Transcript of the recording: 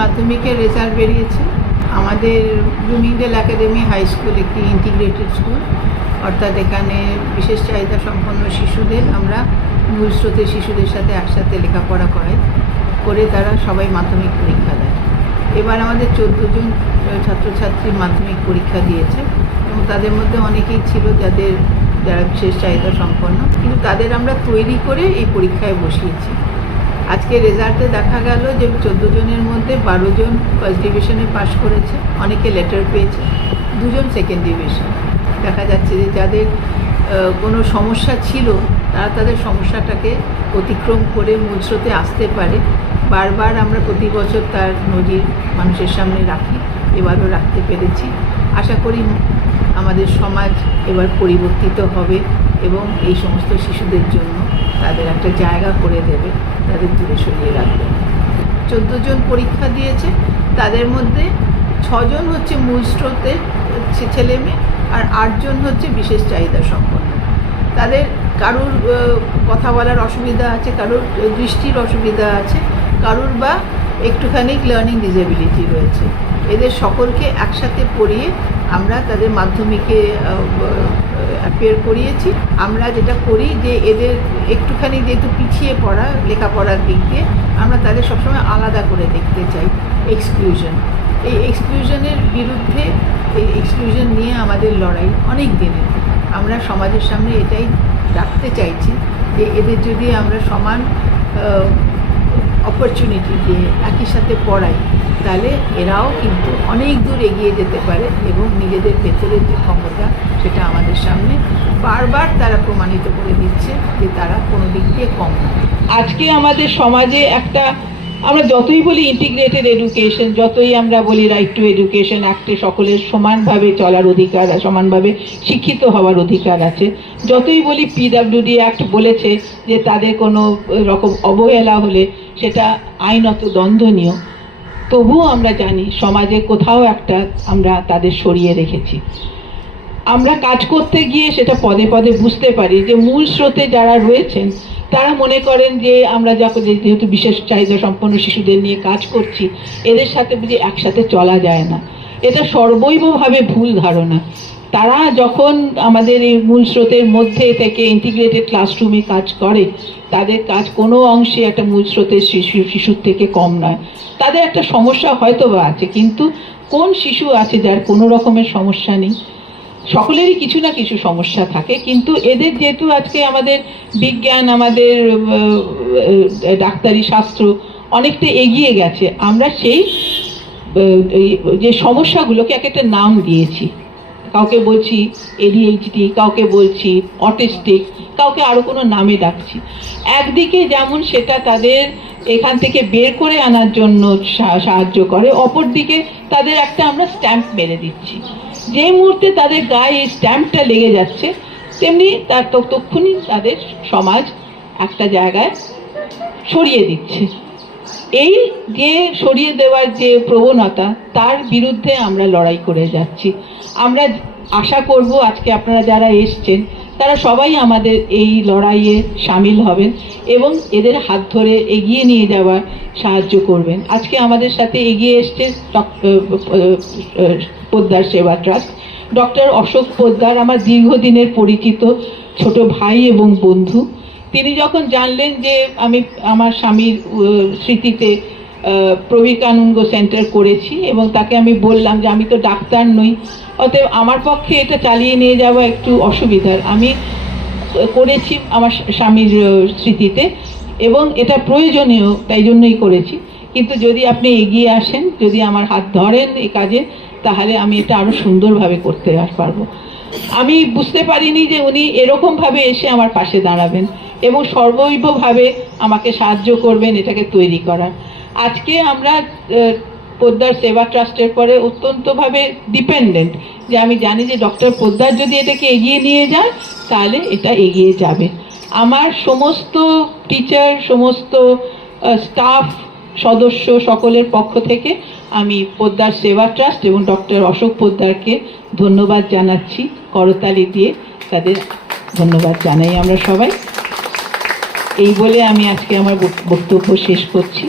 মাধ্যমিকের রেজাল্ট বেরিয়েছে। আমাদের ব্লুমিংডেল একাডেমি হাই স্কুল একটি ইন্টিগ্রেটেড স্কুল, অর্থাৎ এখানে বিশেষ চাহিদা সম্পন্ন শিশুদের আমরা মূল স্রোতের শিশুদের সাথে একসাথে লেখাপড়া করে তারা সবাই মাধ্যমিক পরীক্ষা দেয়। এবার আমাদের 14 জন ছাত্রছাত্রী মাধ্যমিক পরীক্ষা দিয়েছে এবং তাদের মধ্যে অনেকেই ছিল যারা বিশেষ চাহিদা সম্পন্ন, কিন্তু তাদের আমরা তৈরি করে এই পরীক্ষায় বসিয়েছি। আজকে রেজাল্টে দেখা গেল যে 14 জনের মধ্যে 12 জন ফার্স্ট ডিভিশনে পাশ করেছে, অনেকে লেটার পেয়েছে, 2 জন সেকেন্ড ডিভিশন। দেখা যাচ্ছে যে যাদের কোনো সমস্যা ছিল তারা তাদের সমস্যাটাকে অতিক্রম করে মূল স্রোতে আসতে পারে। বারবার আমরা প্রতি বছর তার নজির মানুষের সামনে রাখি, এবারও রাখতে পেরেছি। আশা করি আমাদের সমাজ এবার পরিবর্তিত হবে এবং এই সমস্ত শিশুদের জন্য তাদের একটা জায়গা করে দেবে, তাদের দূরে সরিয়ে রাখবে। 14 জন পরীক্ষা দিয়েছে, তাদের মধ্যে 6 জন হচ্ছে মূল স্রোতের ছেলে মেয়ে আর 8 জন হচ্ছে বিশেষ চাহিদা সম্পন্ন। তাদের কারুর কথা বলার অসুবিধা আছে, কারুর দৃষ্টির অসুবিধা আছে, কারুর বা একটুখানি লার্নিং ডিসেবিলিটি রয়েছে। এদের সকলকে একসাথে পড়িয়ে আমরা তাদের মাধ্যমিকে অ্যাপিয়ার করিয়েছি। আমরা যেটা করি যে এদের একটুখানি যেহেতু পিছিয়ে পড়া লেখাপড়ার দিক দিয়ে, আমরা তাদের সবসময় আলাদা করে দেখতে চাই। এই এক্সক্লুশনের বিরুদ্ধে, এই এক্সক্লুশন নিয়ে আমাদের লড়াই অনেক দিনের। আমরা সমাজের সামনে এটাই রাখতে চাইছি যে এদের যদি আমরা সমান অপরচুনিটি দিয়ে একই সাথে পড়াই, তাহলে এরাও কিন্তু অনেক দূর এগিয়ে যেতে পারে এবং নিজেদের ভেতরের যে ক্ষমতা সেটা আমাদের সামনে বারবার তারা প্রমাণিত করে দিচ্ছে যে তারা কোনো দিক দিয়ে কম নয়। আজকে আমাদের সমাজে আমরা যতই বলি ইন্টিগ্রেটেড এডুকেশন, যতই আমরা বলি রাইট টু এডুকেশন অ্যাক্টে সকলের সমানভাবে চলার অধিকার, সমানভাবে শিক্ষিত হওয়ার অধিকার আছে, যতই বলি পিডব্লিউডি অ্যাক্ট বলেছে যে তাদের কোনো রকম অবহেলা হলে সেটা আইনত দণ্ডনীয়, তবুও আমরা জানি সমাজে কোথাও আমরা তাদের সরিয়ে রেখেছি। আমরা কাজ করতে গিয়ে সেটা পদে পদে বুঝতে পারি যে মূল স্রোতে যারা রয়েছেন তারা মনে করেন যে আমরা যেহেতু বিশেষ চাহিদা সম্পন্ন শিশুদের নিয়ে কাজ করছি, এদের সাথে বুঝি একসাথে চলা যায় না। এটা সর্বৈবভাবে ভুল ধারণা। তারা যখন আমাদের এই মূল স্রোতের মধ্যে থেকে ইন্টিগ্রেটেড ক্লাসরুমে কাজ করে, তাদের কাজ কোনো অংশে একটা মূল স্রোতের শিশুর থেকে কম নয়। তাদের একটা সমস্যা হয়তো বা আছে, কিন্তু কোন শিশু আছে যার কোনো রকমের সমস্যা নেই? সকলেরই কিছু না কিছু সমস্যা থাকে, কিন্তু এদের যেহেতু আজকে আমাদের বিজ্ঞান, আমাদের ডাক্তারি শাস্ত্র অনেকটা এগিয়ে গেছে, আমরা সেই যে সমস্যাগুলোকে একটা নাম দিয়েছি। কাউকে বলছি ADHD, কাউকে বলছি অটিস্টিক, কাউকে আরও কোনো নামে ডাকছি। একদিকে যেমন সেটা তাদের এখান থেকে বের করে আনার জন্য সাহায্য করে, অপরদিকে তাদের আমরা স্ট্যাম্প মেরে দিচ্ছি। যে মুহূর্তে তাদের গায়ে এই স্ট্যাম্পটা লেগে যাচ্ছে, তেমনি তার ততক্ষণই তাদের সমাজ একটা জায়গায় সরিয়ে দিচ্ছে। এই যে সরিয়ে দেওয়ার যে প্রবণতা, তার বিরুদ্ধে আমরা লড়াই করে যাচ্ছি। আমরা আশা করব আজকে আপনারা যারা এসছেন তারা সবাই আমাদের এই লড়াইয়ে সামিল হবেন এবং এদের হাত ধরে এগিয়ে নিয়ে যাওয়ার সাহায্য করবেন। আজকে আমাদের সাথে এগিয়ে এসছে পোদ্দার সেবা ট্রাস্ট। ডক্টর অশোক পোদ্দার আমার দীর্ঘদিনের পরিচিত ছোট ভাই এবং বন্ধু। তিনি যখন জানলেন যে আমি আমার স্বামীর স্মৃতিতে প্রবীকানন্দ সেন্টার করেছি এবং তাকে আমি বললাম যে আমি তো ডাক্তার নই, অতএব আমার পক্ষে এটা চালিয়ে নিয়ে যাওয়া একটু অসুবিধার, আমি করেছি আমার স্বামীর স্মৃতিতে এবং এটা প্রয়োজনীয়, তাই জন্যই করেছি। কিন্তু যদি আপনি এগিয়ে আসেন, যদি আমার হাত ধরেন এই কাজে, তাহলে আমি এটা আরও সুন্দরভাবে করতে পারবো। আমি বুঝতে পারিনি যে উনি এরকমভাবে এসে আমার পাশে দাঁড়াবেন এবং সর্বৈবভাবে আমাকে সাহায্য করবেন এটাকে তৈরি করার। আজকে আমরা পোদ্দার সেবা ট্রাস্টের পরে অত্যন্তভাবে ডিপেন্ডেন্ট, যে আমি জানি যে ডক্টর পোদ্দার যদি এটাকে এগিয়ে নিয়ে যায় তাহলে এটা এগিয়ে যাবে। আমার সমস্ত টিচার, সমস্ত স্টাফ সদস্য সকলের পক্ষ থেকে আমি পোদ্দার সেবা ট্রাস্ট এবং ডক্টর অশোক পোদ্দারকে ধন্যবাদ জানাচ্ছি। করতালি দিয়ে তাদের ধন্যবাদ জানাই আমরা সবাই। এই বলে আমি আজকে আমার বক্তব্য শেষ করছি।